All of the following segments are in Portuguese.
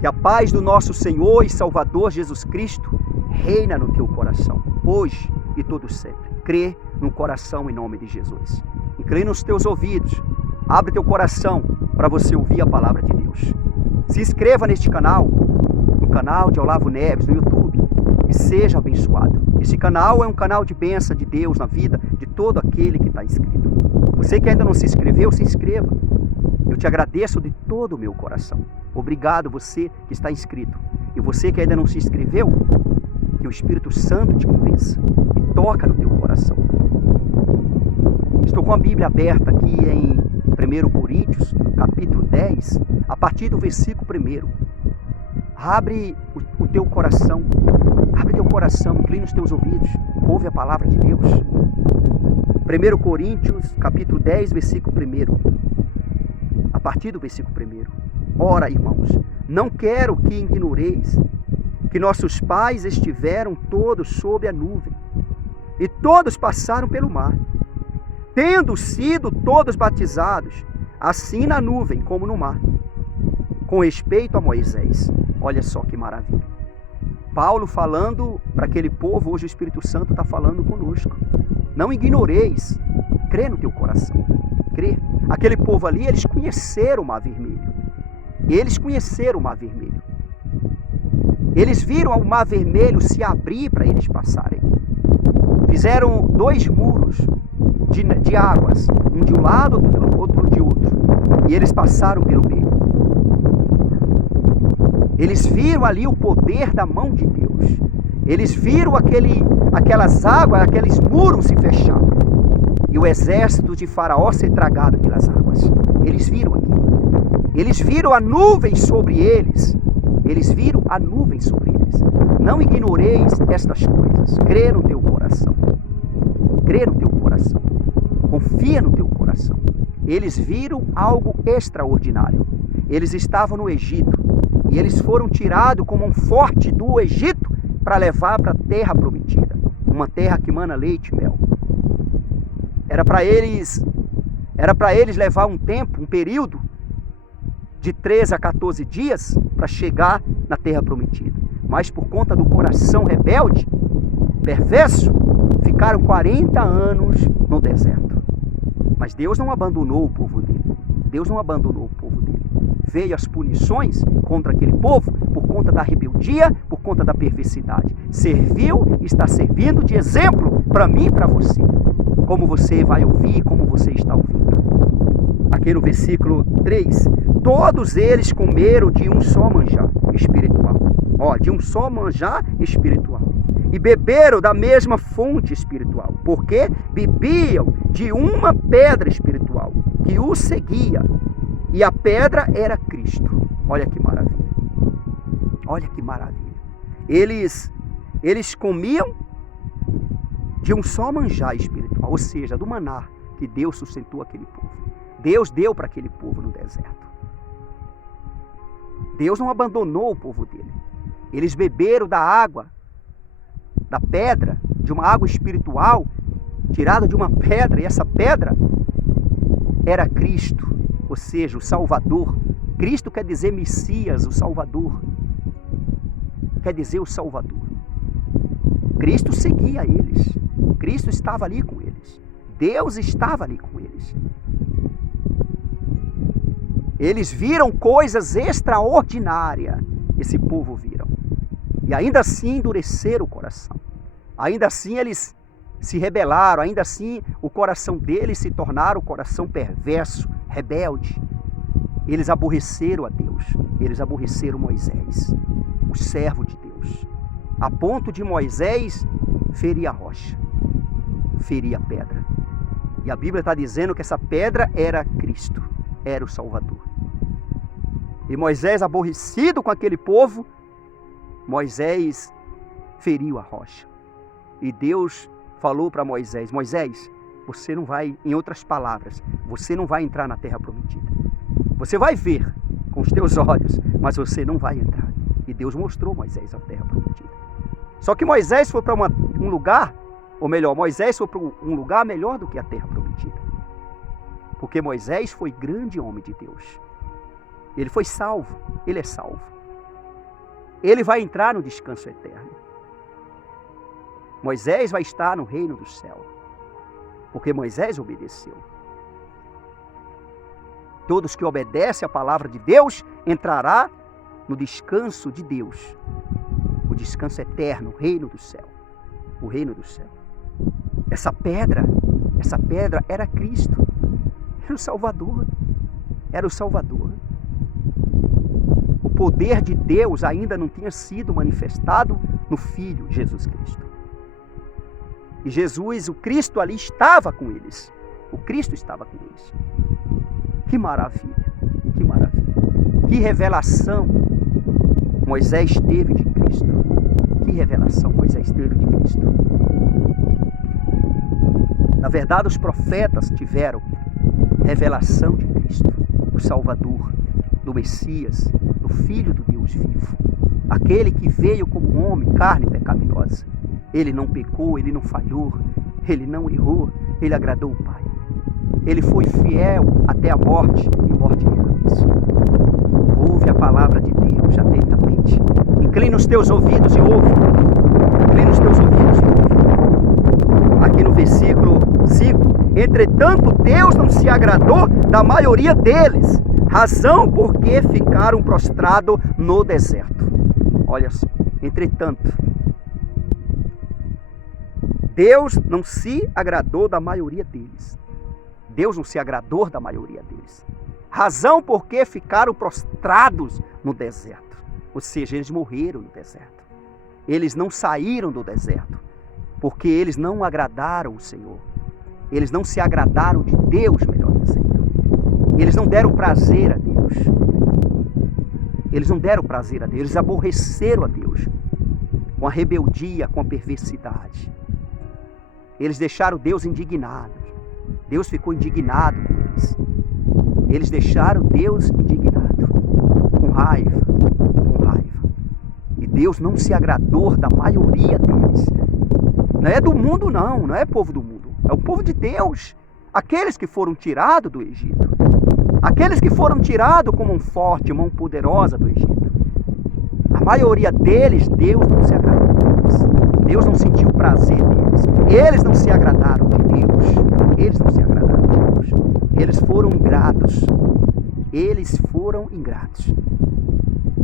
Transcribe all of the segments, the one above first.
Que a paz do nosso Senhor e Salvador Jesus Cristo reina no teu coração, hoje e todo sempre. Crê no coração em nome de Jesus. Inclina os teus ouvidos, abre teu coração para você ouvir a palavra de Deus. Se inscreva neste canal, no canal de Olavo Neves, no YouTube, e seja abençoado. Este canal é um canal de bênção de Deus na vida de todo aquele que está inscrito. Você que ainda não se inscreveu, se inscreva. Eu te agradeço de todo o meu coração. Obrigado você que está inscrito. E você que ainda não se inscreveu, que o Espírito Santo te convença e toca no teu coração. Estou com a Bíblia aberta aqui em 1 Coríntios, capítulo 10, a partir do versículo 1. Abre o teu coração, inclina os teus ouvidos, ouve a palavra de Deus. 1 Coríntios, capítulo 10, versículo 1. A partir do versículo 1. Ora, irmãos, não quero que ignoreis que nossos pais estiveram todos sob a nuvem, e todos passaram pelo mar, tendo sido todos batizados, assim na nuvem como no mar. Com respeito a Moisés, olha só que maravilha. Paulo falando para aquele povo, hoje o Espírito Santo está falando conosco. Não ignoreis, crê no teu coração, crê. Aquele povo ali, eles conheceram o Mar Vermelho. Eles conheceram o Mar Vermelho. Eles viram o Mar Vermelho se abrir para eles passarem. Fizeram 2 muros de águas, um de um lado, outro de outro. E eles passaram pelo meio. Eles viram ali o poder da mão de Deus. Eles viram aquelas águas, aqueles muros se fechar. E o exército de Faraó ser tragado pelas águas. Eles viram aquilo. Eles viram a nuvem sobre eles. Eles viram a nuvem sobre eles. Não ignoreis estas coisas. Crê no teu coração. Crê no teu coração. Confia no teu coração. Eles viram algo extraordinário. Eles estavam no Egito. E eles foram tirados como um forte do Egito para levar para a terra prometida. Uma terra que mana leite e mel. Era para eles levar um tempo, um período de 13 a 14 dias para chegar na terra prometida. Mas por conta do coração rebelde, perverso, ficaram 40 anos no deserto. Mas Deus não abandonou o povo dele. Deus não abandonou o povo dele. Veio as punições contra aquele povo por conta da rebeldia, por conta da perversidade. Serviu e está servindo de exemplo para mim e para você. Como você vai ouvir, como você está ouvindo. Aqui no versículo 3, todos eles comeram de um só manjar espiritual. De um só manjar espiritual. E beberam da mesma fonte espiritual. Porque bebiam de uma pedra espiritual que os seguia. E a pedra era Cristo. Olha que maravilha. Olha que maravilha. Eles comiam de um só manjar espiritual, ou seja, do maná que Deus sustentou aquele povo. Deus deu para aquele povo no deserto. Deus não abandonou o povo dele. Eles beberam da água, da pedra, de uma água espiritual, tirada de uma pedra, e essa pedra era Cristo, ou seja, o Salvador. Cristo quer dizer Messias, o Salvador. Quer dizer o Salvador. Cristo seguia eles. Cristo estava ali com eles. Deus estava ali com eles. Eles viram coisas extraordinárias. Esse povo viram. E ainda assim endureceram o coração. Ainda assim eles se rebelaram. Ainda assim o coração deles se tornaram um coração perverso, rebelde. Eles aborreceram a Deus. Eles aborreceram Moisés, o servo de Deus. A ponto de Moisés ferir a rocha, ferir a pedra. E a Bíblia está dizendo que essa pedra era Cristo, era o Salvador. E Moisés, aborrecido com aquele povo, Moisés feriu a rocha. E Deus falou para Moisés: Moisés, você não vai, em outras palavras, você não vai entrar na terra prometida. Você vai ver com os teus olhos, mas você não vai entrar. E Deus mostrou a Moisés a terra prometida. Só que Moisés foi para um lugar, ou melhor, Moisés foi para um lugar melhor do que a terra prometida. Porque Moisés foi grande homem de Deus. Ele foi salvo, ele é salvo. ele vai entrar no descanso eterno. Moisés vai estar no reino do céu, porque Moisés obedeceu. Todos que obedecem à palavra de Deus entrará no descanso de Deus, o descanso eterno, o reino do céu, o reino do céu. Essa pedra era Cristo, era o Salvador, era o Salvador. O poder de Deus ainda não tinha sido manifestado no Filho Jesus Cristo. E Jesus, o Cristo ali estava com eles. O Cristo estava com eles. Que maravilha, que maravilha. Que revelação Moisés teve de Cristo. Que revelação Moisés teve de Cristo. Na verdade, os profetas tiveram revelação de Cristo, do Salvador, do Messias, do Filho do Deus vivo. Aquele que veio como homem, carne pecaminosa. Ele não pecou, ele não falhou, ele não errou, ele agradou o Pai. Ele foi fiel até a morte e morte de cruz. Ouve a palavra de Deus atentamente. Inclina os teus ouvidos e ouve. Inclina os teus ouvidos e ouve. Aqui no versículo 5. Entretanto, Deus não se agradou da maioria deles, razão porque ficaram prostrados no deserto. Olha só. Entretanto, Deus não se agradou da maioria deles. Deus não se agradou da maioria deles. Razão porque ficaram prostrados no deserto. Ou seja, eles morreram no deserto. Eles não saíram do deserto, porque eles não agradaram o Senhor. Eles não se agradaram de Deus, melhor dizendo. Eles não deram prazer a Deus. Eles não deram prazer a Deus. Eles aborreceram a Deus com a rebeldia, com a perversidade. Eles deixaram Deus indignado. Deus ficou indignado com eles. Eles deixaram Deus indignado, com raiva, com raiva. E Deus não se agradou da maioria deles. Não é do mundo não, não é povo do mundo. É o povo de Deus. Aqueles que foram tirados do Egito. Aqueles que foram tirados com mão forte, mão poderosa do Egito. A maioria deles, Deus não se agradou deles. Deus não sentiu o prazer deles. Eles não se agradaram de Deus. Eles não se agradaram de Deus. Eles foram ingratos. Eles foram ingratos.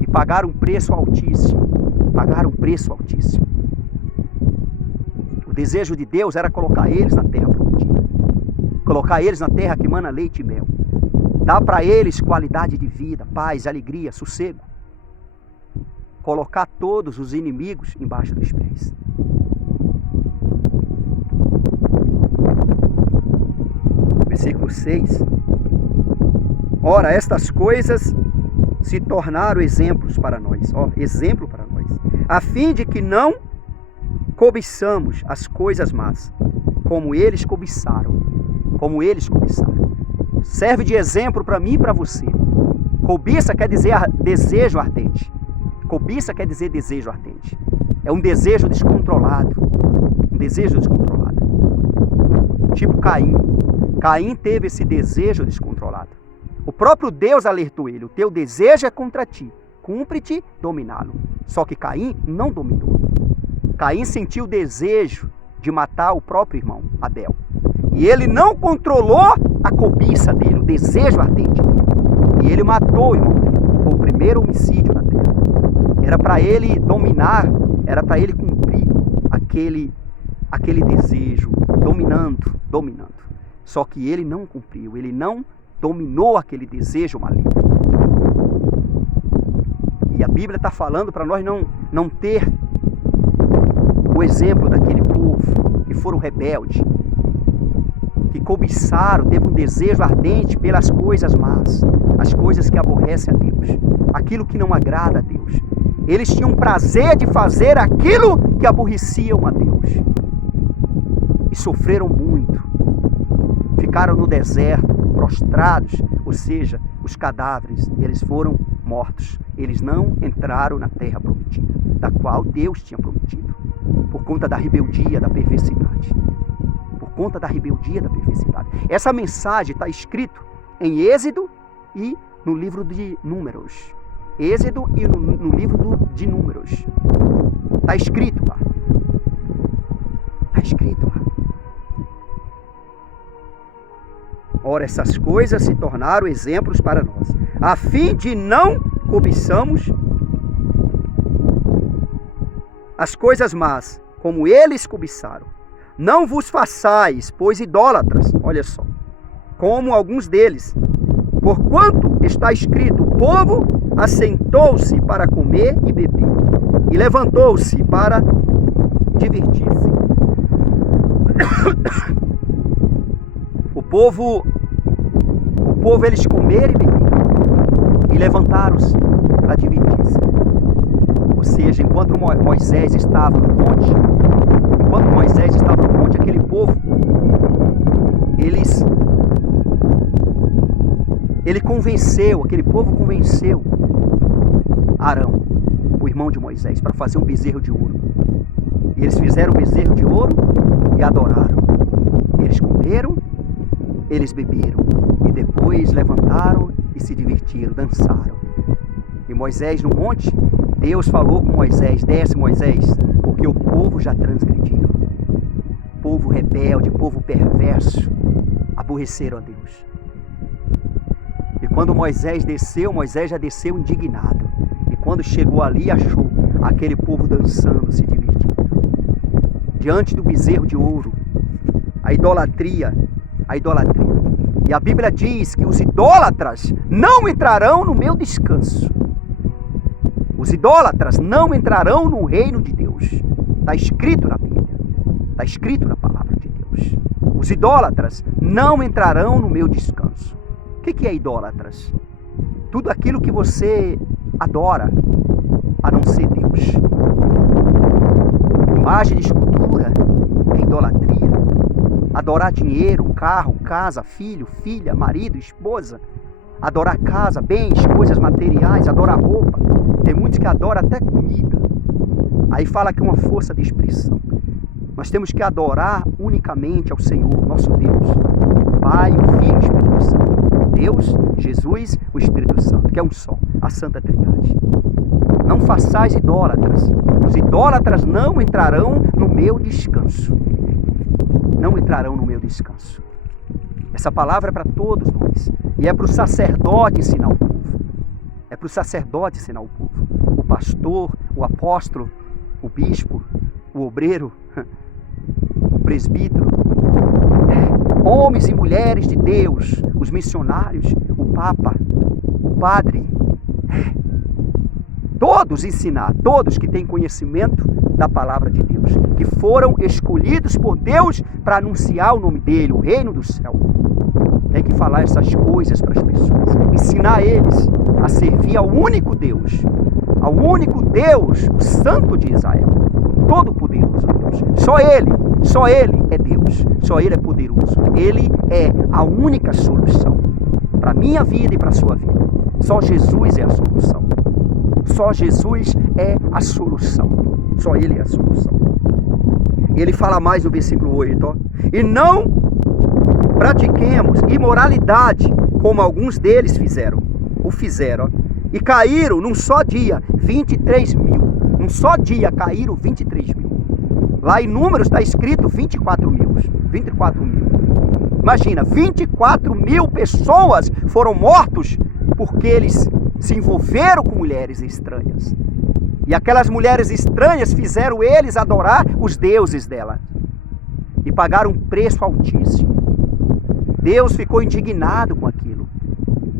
E pagaram um preço altíssimo. Pagaram um preço altíssimo. O desejo de Deus era colocar eles na terra prometida. Colocar eles na terra que mana leite e mel. Dar para eles qualidade de vida, paz, alegria, sossego. Colocar todos os inimigos embaixo dos pés. Versículo 6. Ora, estas coisas se tornaram exemplos para nós. Exemplo para nós. A fim de que não cobiçamos as coisas más, como eles cobiçaram. Como eles cobiçaram. Serve de exemplo para mim e para você. Cobiça quer dizer desejo ardente. Cobiça quer dizer desejo ardente. É um desejo descontrolado. Um desejo descontrolado. Tipo Caim. Caim teve esse desejo descontrolado. O próprio Deus alertou ele. O teu desejo é contra ti. Cumpre-te dominá-lo. Só que Caim não dominou. Caim sentiu o desejo de matar o próprio irmão, Abel. E ele não controlou a cobiça dele, o desejo ardente dele. E ele matou o irmão dele. Foi o primeiro homicídio na terra. Era para ele dominar, era para ele cumprir aquele desejo, dominando. Só que ele não cumpriu, ele não dominou aquele desejo maligno. E a Bíblia está falando para nós não ter o exemplo daquele povo que foram rebeldes, que cobiçaram, teve um desejo ardente pelas coisas más, as coisas que aborrecem a Deus, aquilo que não agrada a Deus. Eles tinham prazer de fazer aquilo que aborreciam a Deus. E sofreram muito. Ficaram no deserto, prostrados, ou seja, os cadáveres, eles foram mortos. Eles não entraram na terra prometida, da qual Deus tinha prometido, por conta da rebeldia, da perversidade. Por conta da rebeldia, da perversidade. Essa mensagem está escrita em Êxodo e no livro de Números. Êxodo e no livro de Números. Está escrito lá. Está escrito lá. Ora, essas coisas se tornaram exemplos para nós, a fim de não cobiçamos as coisas más, como eles cobiçaram. Não vos façais, pois idólatras, olha só, como alguns deles. Porquanto está escrito, o povo assentou-se para comer e beber, e levantou-se para divertir-se. O povo eles comeram e beberam, e levantaram-se para divertir-se. Ou seja, enquanto Moisés estava no monte, aquele povo, aquele povo convenceu Arão, o irmão de Moisés, para fazer um bezerro de ouro. E eles fizeram o bezerro de ouro e adoraram. Eles comeram, eles beberam, e depois levantaram e se divertiram, dançaram. E Moisés no monte, Deus falou com Moisés: desce, Moisés, porque o povo já transgrediram. Povo rebelde, povo perverso, aborreceram a Deus. E quando Moisés desceu, Moisés já desceu indignado. E quando chegou ali, achou aquele povo dançando, se divertindo. Diante do bezerro de ouro, a idolatria. E a Bíblia diz que os idólatras não entrarão no meu descanso. Os idólatras não entrarão no reino de Deus. Está escrito na Bíblia. Está escrito na palavra de Deus. Os idólatras não entrarão no meu descanso. O que é idólatras? Tudo aquilo que você adora, a não ser Deus. Imagem de escultura é idolatria. Adorar dinheiro, carro, casa, filho, filha, marido, esposa. Adorar casa, bens, coisas materiais, adorar roupa. Tem muitos que adoram até comida. Aí fala que é uma força de expressão. Nós temos que adorar unicamente ao Senhor, nosso Deus. Pai, o Filho e o Espírito Santo. Deus, Jesus, o Espírito Santo, que é um só, a Santa Trindade. Não façais idólatras. Os idólatras não entrarão no meu descanso. Não entrarão no meu descanso. Essa palavra é para todos nós. E é para o sacerdote ensinar o povo. É para o sacerdote ensinar o povo. O pastor, o apóstolo, o bispo, o obreiro, o presbítero, homens e mulheres de Deus, os missionários, o papa, o padre, todos ensinar, todos que têm conhecimento da palavra de Deus, que foram escolhidos por Deus para anunciar o nome dele, o reino do céu. Tem que falar essas coisas para as pessoas, ensinar eles a servir ao único Deus, o Santo de Israel, o Todo-Poderoso Deus. Só Ele é Deus, só Ele é poderoso. Ele é a única solução para a minha vida e para a sua vida. Só Jesus é a solução. Só Jesus é a solução. Só Ele é a solução. E ele fala mais no versículo 8, ó. E não pratiquemos imoralidade, como alguns deles fizeram. E caíram num só dia 23 mil. Num só dia caíram 23 mil. Lá em Números está escrito 24 mil. Imagina, 24 mil pessoas foram mortos porque eles se envolveram com mulheres estranhas. E aquelas mulheres estranhas fizeram eles adorar os deuses dela. E pagaram um preço altíssimo. Deus ficou indignado com aquilo.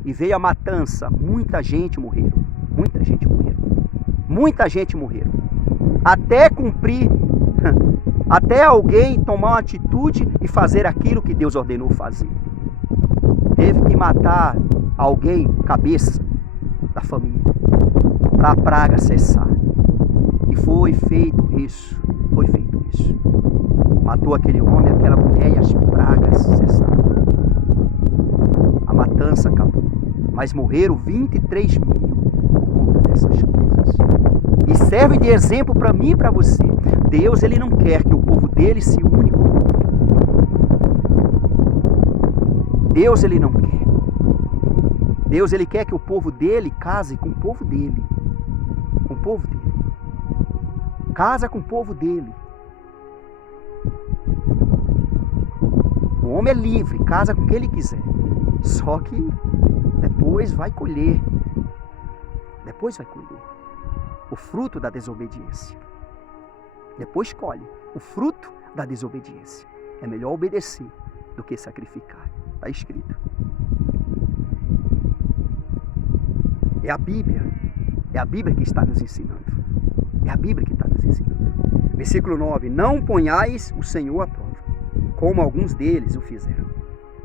E veio a matança. Muita gente morreu. Até cumprir, até alguém tomar uma atitude e fazer aquilo que Deus ordenou fazer. Teve que matar alguém, cabeça da família, para a praga cessar. E foi feito isso. Matou aquele homem, aquela mulher e as pragas cessaram. A matança acabou. Mas morreram 23 mil por conta dessas coisas. E serve de exemplo para mim e para você. Deus, Ele não quer que o povo dele se une com o povo. Deus, Ele não quer. Deus, ele quer que o povo dele case com o povo dele. Com o povo dele. Casa com o povo dele. O homem é livre, casa com quem ele quiser. Só que depois vai colher. Depois vai colher o fruto da desobediência. Depois colhe o fruto da desobediência. É melhor obedecer do que sacrificar. Está escrito. É a Bíblia. É a Bíblia que está nos ensinando. É a Bíblia que está nos ensinando. Versículo 9. Não ponhais o Senhor à prova, como alguns deles o fizeram,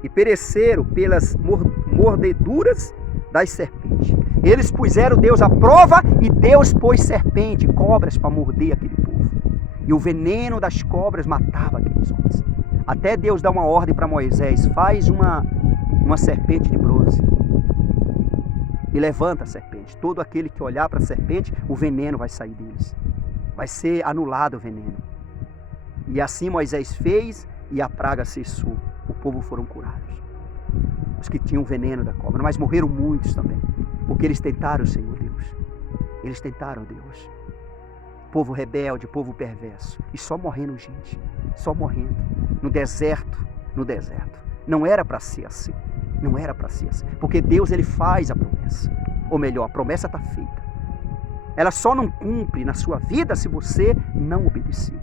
e pereceram pelas mordeduras das serpentes. Eles puseram Deus à prova e Deus pôs serpente, cobras para morder aquele povo. E o veneno das cobras matava aqueles homens. Até Deus dá uma ordem para Moisés: faz uma serpente de bronze e levanta a serpente. Todo aquele que olhar para a serpente, o veneno vai sair deles. Vai ser anulado o veneno. E assim Moisés fez e a praga cessou. O povo foram curados. Os que tinham veneno da cobra. Mas morreram muitos também. Porque eles tentaram o Senhor Deus. Eles tentaram Deus. Povo rebelde, povo perverso. E só morrendo gente. Só morrendo. No deserto. No deserto. Não era para ser assim. Não era para ser assim. Porque Deus, ele faz a promessa. Ou melhor, a promessa está feita. Ela só não cumpre na sua vida se você não obedecer.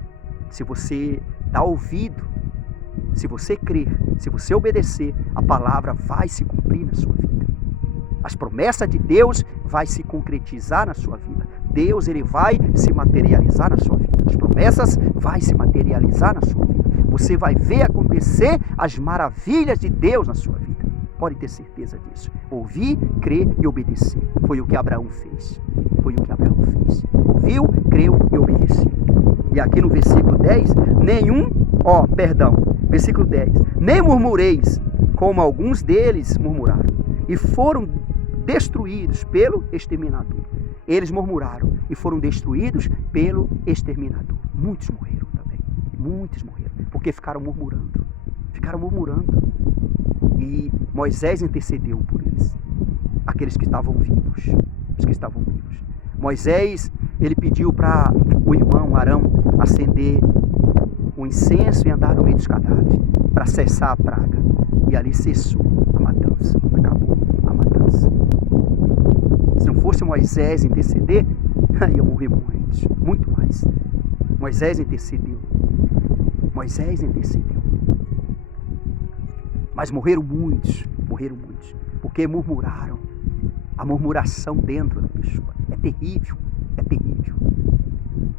Se você dar ouvido, se você crer, se você obedecer, a palavra vai se cumprir na sua vida. As promessas de Deus vai se concretizar na sua vida. Deus, ele vai se materializar na sua vida. As promessas vai se materializar na sua vida. Você vai ver acontecer as maravilhas de Deus na sua vida. Pode ter certeza disso. Ouvir, crer e obedecer. Foi o que Abraão fez. Foi o que Abraão fez. Ouviu, creu e obedeceu. E aqui no versículo 10, versículo 10. Nem murmureis, como alguns deles murmuraram, e foram destruídos pelo exterminador. Eles murmuraram e foram destruídos pelo exterminador. Muitos morreram também. Muitos morreram, porque ficaram murmurando. Ficaram murmurando. E Moisés intercedeu por eles, aqueles que estavam vivos, os que estavam vivos. Moisés, ele pediu para o irmão Arão acender o incenso e andar no meio dos cadáveres, para cessar a praga. E ali cessou a matança, acabou a matança. Se não fosse Moisés interceder, ia morrer muitos, muito mais. Moisés intercedeu. Moisés intercedeu. Mas morreram muitos, porque murmuraram. A murmuração dentro da pessoa é terrível, é terrível.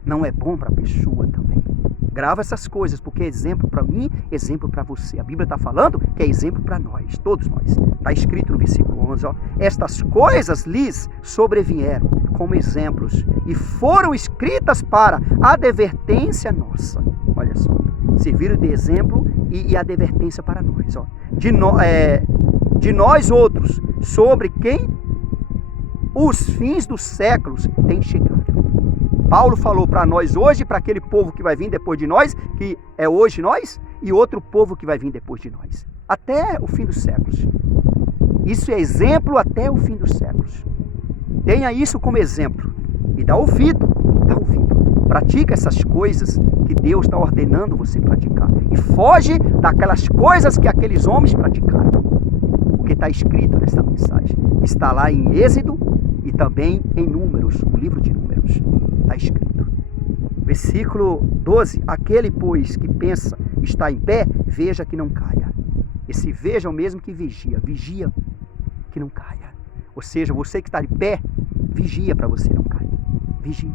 Não é bom para a pessoa também. Grava essas coisas, porque é exemplo para mim, exemplo para você. A Bíblia está falando que é exemplo para nós, todos nós. Está escrito no versículo 11, ó, estas coisas lhes sobrevieram como exemplos e foram escritas para advertência nossa. Olha só, serviram de exemplo e advertência para nós, ó. De nós outros, sobre quem os fins dos séculos têm chegado. Paulo falou para nós hoje, para aquele povo que vai vir depois de nós, que é hoje nós, e outro povo que vai vir depois de nós, até o fim dos séculos. Isso é exemplo até o fim dos séculos. Tenha isso como exemplo e dá ouvido, pratica essas coisas que Deus está ordenando você praticar e foge daquelas coisas que aqueles homens praticaram, porque está escrito nessa mensagem, está lá em Êxodo e também em Números, o livro de Números, está escrito. Versículo 12, aquele pois que pensa está em pé, veja que não caia. Esse veja é o mesmo que vigia que não caia. Ou seja, você que está de pé, vigia para você não cair, vigia.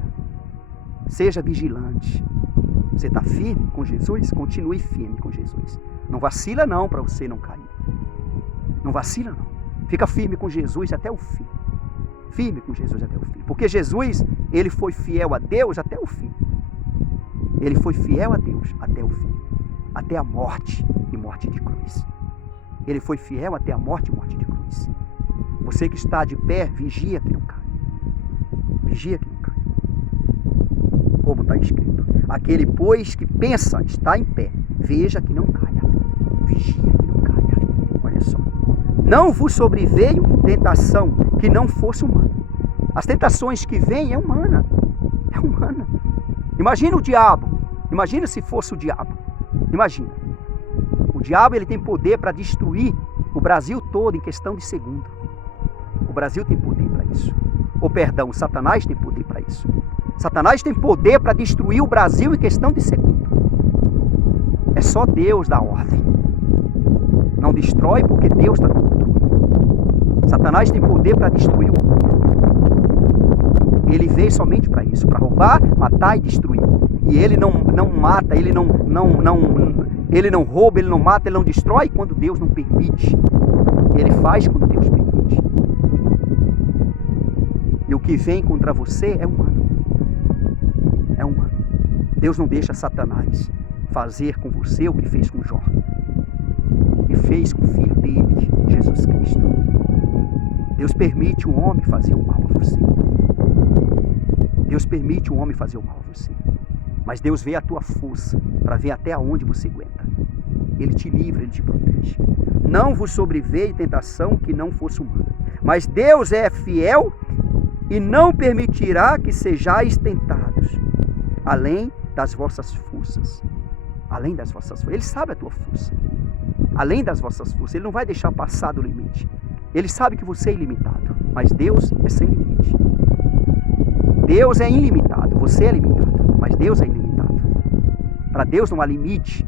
Seja vigilante. Você está firme com Jesus? Continue firme com Jesus. Não vacila não para você não cair. Não vacila não. Fica firme com Jesus até o fim. Firme com Jesus até o fim. Porque Jesus, ele foi fiel a Deus até o fim. Ele foi fiel a Deus até o fim. Até a morte e morte de cruz. Ele foi fiel até a morte e morte de cruz. Você que está de pé, vigia que não caia. Vigia que não caia. Como está escrito. Aquele, pois, que pensa está em pé, veja que não caia. Vigia que não caia. Olha só. Não vos sobreveio tentação que não fosse humana. As tentações que vêm é humana. É humana. Imagina o diabo. Imagina se fosse o diabo. Imagina. O diabo ele tem poder para destruir o Brasil todo em questão de segundo. O Brasil tem poder para isso. Ou perdão, Satanás tem poder para isso. Satanás tem poder para destruir o Brasil em questão de segundo. É só Deus dar ordem. Não destrói porque Deus está no controle. Satanás tem poder para destruir o mundo. Ele veio somente para isso, para roubar, matar e destruir. E ele não mata, ele não rouba, ele não mata, ele não destrói quando Deus não permite. Ele faz quando Deus permite. E o que vem contra você é humano. É humano. Deus não deixa Satanás fazer com você o que fez com Jó. E fez com o filho dele, Jesus Cristo. Deus permite o homem fazer o mal a você. Deus permite o homem fazer o mal a você. Mas Deus vê a tua força para ver até onde você aguenta. Ele te livra, Ele te protege. Não vos sobreveio tentação que não fosse humana. Mas Deus é fiel e não permitirá que sejais tentados, além das vossas forças. Além das vossas forças. Ele sabe a tua força. Além das vossas forças. Ele não vai deixar passar do limite. Ele sabe que você é ilimitado. Mas Deus é sem limite. Deus é ilimitado. Você é limitado. Mas Deus é ilimitado. Para Deus não há limite.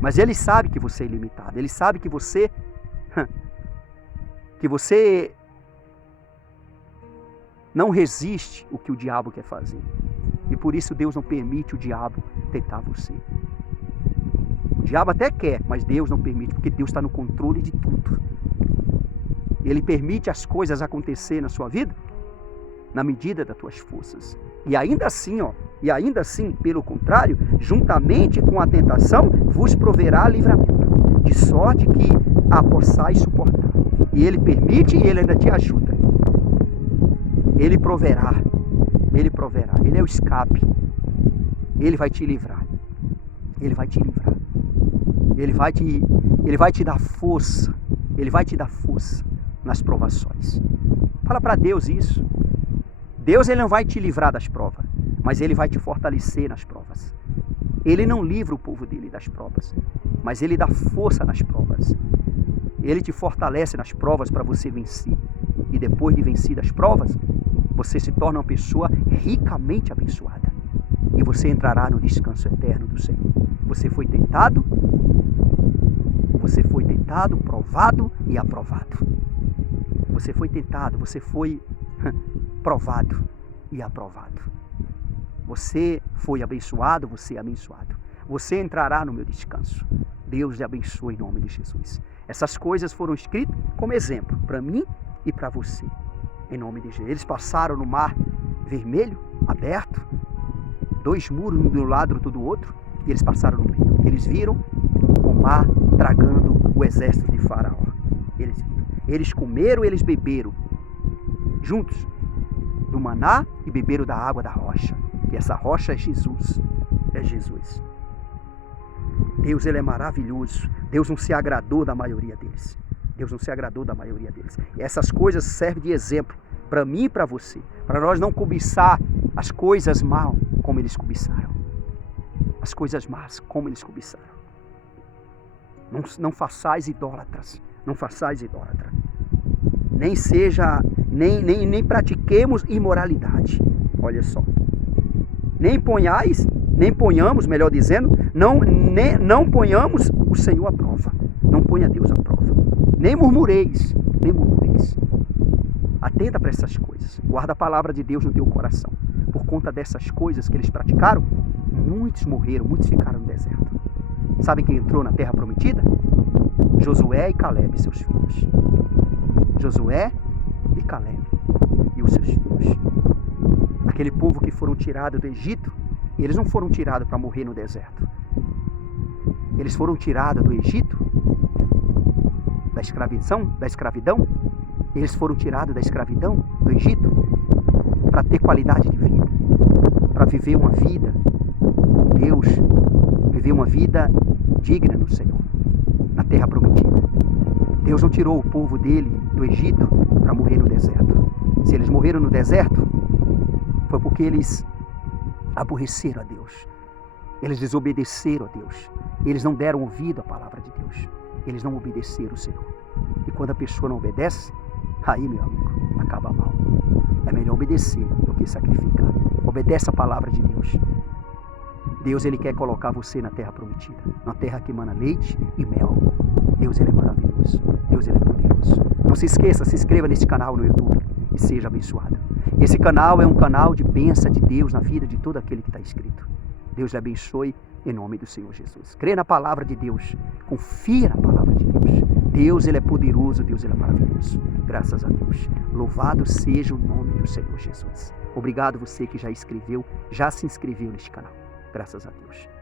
Mas Ele sabe que você é ilimitado. Ele sabe que você não resiste o que o diabo quer fazer. E por isso Deus não permite o diabo tentar você. O diabo até quer, mas Deus não permite, porque Deus está no controle de tudo. Ele permite as coisas acontecer na sua vida na medida das tuas forças. E ainda assim, pelo contrário, juntamente com a tentação, vos proverá livramento, de sorte que a possais suportar. E Ele permite e Ele ainda te ajuda. Ele proverá. Ele proverá. Ele é o escape. Ele vai te livrar. Ele vai te livrar. Ele vai te dar força. Ele vai te dar força nas provações. Fala para Deus isso. Deus ele não vai te livrar das provas, mas Ele vai te fortalecer nas provas. Ele não livra o povo dele das provas, mas Ele dá força nas provas. Ele te fortalece nas provas para você vencer. E depois de vencer as provas, você se torna uma pessoa ricamente abençoada. E você entrará no descanso eterno do Senhor. Você foi tentado, provado e aprovado. Você foi tentado, você foi provado e aprovado. Você foi abençoado, você é abençoado. Você entrará no meu descanso. Deus lhe abençoe em nome de Jesus. Essas coisas foram escritas como exemplo para mim e para você. Em nome de Jesus. Eles passaram no mar vermelho, aberto, 2 muros um do lado, outro do outro, e eles passaram no meio. Eles viram o mar tragando o exército de Faraó. Eles viram. Eles comeram, eles beberam juntos do maná e beberam da água da rocha. E essa rocha é Jesus. É Jesus. Deus ele é maravilhoso. Deus não se agradou da maioria deles. Deus não se agradou da maioria deles. E essas coisas servem de exemplo para mim e para você. Para nós não cobiçar as coisas mal como eles cobiçaram. As coisas más como eles cobiçaram. Não façais idólatras. Não façais idólatra. Nem pratiquemos imoralidade. Olha só. Nem ponhamos, melhor dizendo, não ponhamos o Senhor à prova. Não ponha Deus à prova. Nem murmureis. Atenta para essas coisas. Guarda a palavra de Deus no teu coração. Por conta dessas coisas que eles praticaram, muitos morreram, muitos ficaram no deserto. Sabe quem entrou na terra prometida? Josué e Calebe, seus filhos. Josué e Calebe e os seus filhos. Aquele povo que foram tirados do Egito, eles não foram tirados para morrer no deserto. Eles foram tirados do Egito, da escravidão. Eles foram tirados da escravidão do Egito para ter qualidade de vida, para viver uma vida com Deus, viver uma vida digna no Senhor, na terra prometida. Deus não tirou o povo dele do Egito para morrer no deserto. Se eles morreram no deserto, foi porque eles aborreceram a Deus. Eles desobedeceram a Deus. Eles não deram ouvido à palavra de Deus. Eles não obedeceram o Senhor. E quando a pessoa não obedece, aí, meu amigo, acaba mal. É melhor obedecer do que sacrificar. Obedece a palavra de Deus. Deus, Ele quer colocar você na terra prometida, na terra que emana leite e mel. Deus, Ele é maravilhoso. Deus, Ele é poderoso. Não se esqueça, se inscreva nesse canal no YouTube e seja abençoado. Esse canal é um canal de bênção de Deus na vida de todo aquele que está inscrito. Deus lhe abençoe em nome do Senhor Jesus. Crê na palavra de Deus. Confia na palavra de Deus. Deus, Ele é poderoso. Deus, Ele é maravilhoso. Graças a Deus. Louvado seja o nome do Senhor Jesus. Obrigado você que já se inscreveu neste canal. Graças a Deus.